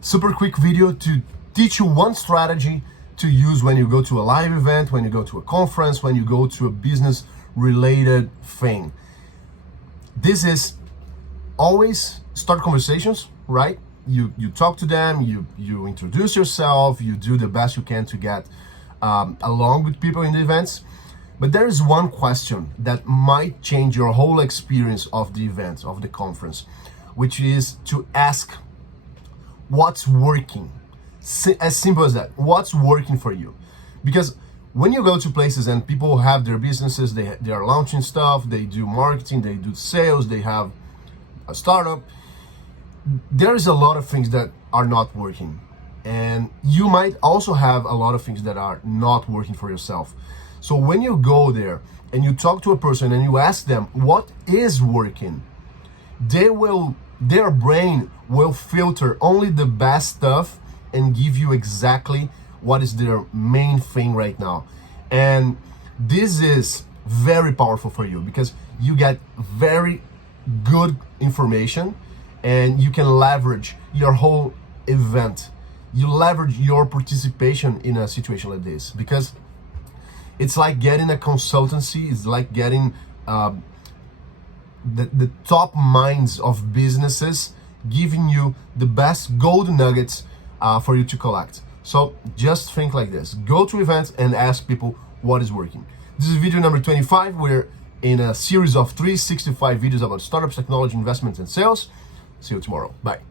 super quick video to teach you one strategy to use when you go to a live event, when you go to a conference, when you go to a business related thing. This is always start conversations, right? You talk to them, you introduce yourself, you do the best you can to get along with people in the events. But there is one question that might change your whole experience of the event, of the conference, which is to ask what's working. As simple as that. What's working for you? Because when you go to places and people have their businesses, they are launching stuff, they do marketing, they do sales, they have a startup, there is a lot of things that are not working. And you might also have a lot of things that are not working for yourself. So when you go there and you talk to a person and you ask them what is working, their brain will filter only the best stuff and give you exactly what is their main thing right now. And this is very powerful for you because you get very good information and you can leverage your whole event. You leverage your participation in a situation like this because it's like getting a consultancy, it's like getting the top minds of businesses giving you the best gold nuggets for you to collect. So just think like this. Go to events and ask people what is working. This is video number 25. We're in a series of 365 videos about startups, technology, investments, and sales. See you tomorrow. Bye.